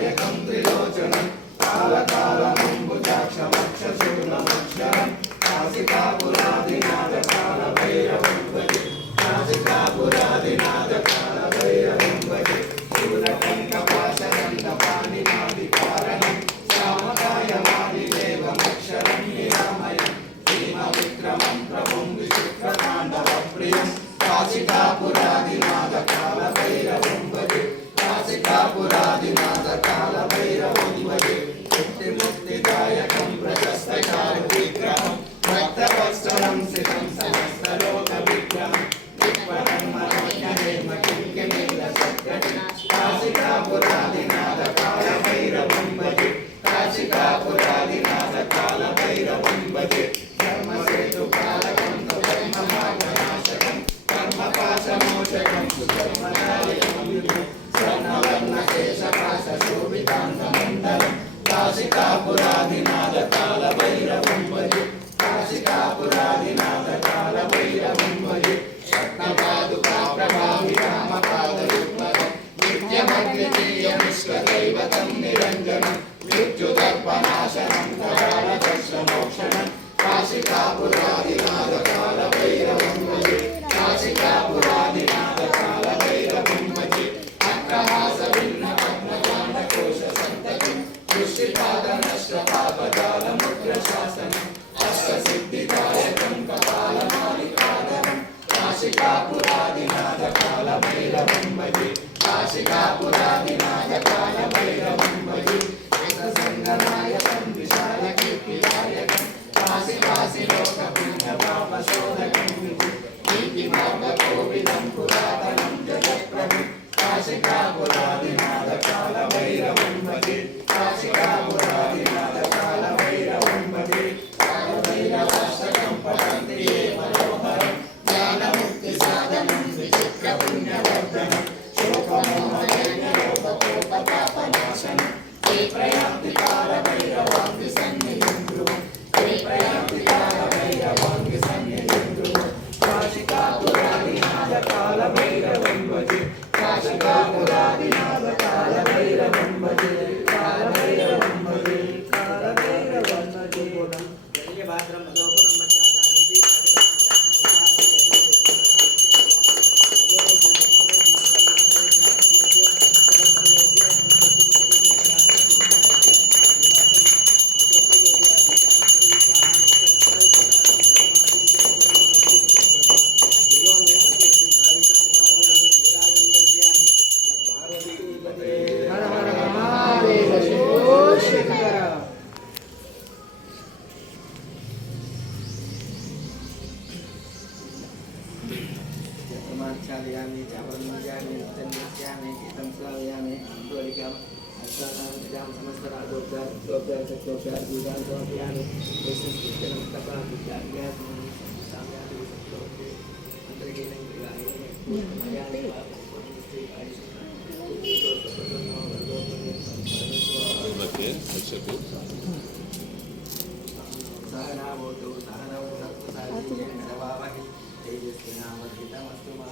सिद्धिदायकं त्रिलोचनं कालकालमम्बुजाक्षमक्षशूलमक्षरं काशिकापुरादिनाथकालभैरवं भजे काशिकापुरादिनाथकालभैरवं भजे शूलकङ्कपाशदण्डपाणिनादिकारणं श्यामकायवादिदेवमक्षरं निरामयं भीमविक्रमं प्रभुं विचित्रताण्डवप्रियं काशिकापुरादिनाथकालभैरवं भजे काशिकापुरादिनाथकालभैरवं भजे मुक्तिदायकं प्रशस्तकारुविग्रहं रक्तवत्सलं सितं समस्तलोकविग्रहं काशिकापुरादिनाथकालभैरवं भजे काशिकापुरादिनाथकालभैरवं भजे धर्मसेतुपालकं धर्ममार्गनाशकं कर्मपाशमोचकं सुधर्मदायकं स्वर्णवर्णकेशपाशशोभिताङ्गमण्डलं काशिकापुरादिनाथकालभैरवं भजे काशिकापुरादिनाथकालभैरवं भजे रत्नपादुकाप्रभाविरामपादयुग्मं नित्यमग्निकीयमिष्टदैवतं निरञ्जनं मृत्युदर्पनाशनं करालदर्शनोक्षणं काशिकापुरादिनाथकालभैरवं भजे काशिकापुरादिनाथकालभैरवं भजे अट्टहासभिन्नपद्मकाण्डकोशसन्ततिं दृष्टिपादनष्टपापजालमुद्रशासनम् अष्टसिद्धिदायकं कपालमालिकाधरं काशिकापुरादिनाथकालभैरवं भजे काशिकापुरादिनाथकालभैरवं भजे रससङ्गनायकं विशालकीर्तिदायकं काशिकाशिलोकपुण्यपापशोधकं नीतिमार्गकोविदं पुरातनं जगत्प्रभुं काशिकापुरादिनाथकालभैरवं भजे काशिकापुरादिनाथकालभैरवं भजे कालभैरवाष्टकं पठन्ति ये मनोहरं ज्ञानमुक्तिसाधनं विचित्रपुण्यवर्धनं शोकमोहनैर्योगकोपतापनाशनं ते प्रयान्ति कालभैरवाङ्गि सन्निधिं ध्रुवं ते प्रयान्ति कालभैरवाङ्गि सन्निधिं ध्रुवं काशिकापुरादिनाथकालभैरवं भजे काशिकापुरादिनाथकालभैरवं भजे कालभैरवं भजे कालभैरवं भजे चालयामि चापरमर्यामि चन्द्रस्यामि गीतं श्रावयामि द्वारिकाम् अष्टानां समस्तरागोपचार चक्रोपचार पूजां समर्पयामि वैष्णवकीर्तनं तपाभिज्ञात्मं साम्यादि सत्रोक्ते अन्तर्गेणं क्रियाये सहनावतु सहनौ भुनक्तु सह वीर्येण करवावहै तेजस्विनावधीतमस्तु मा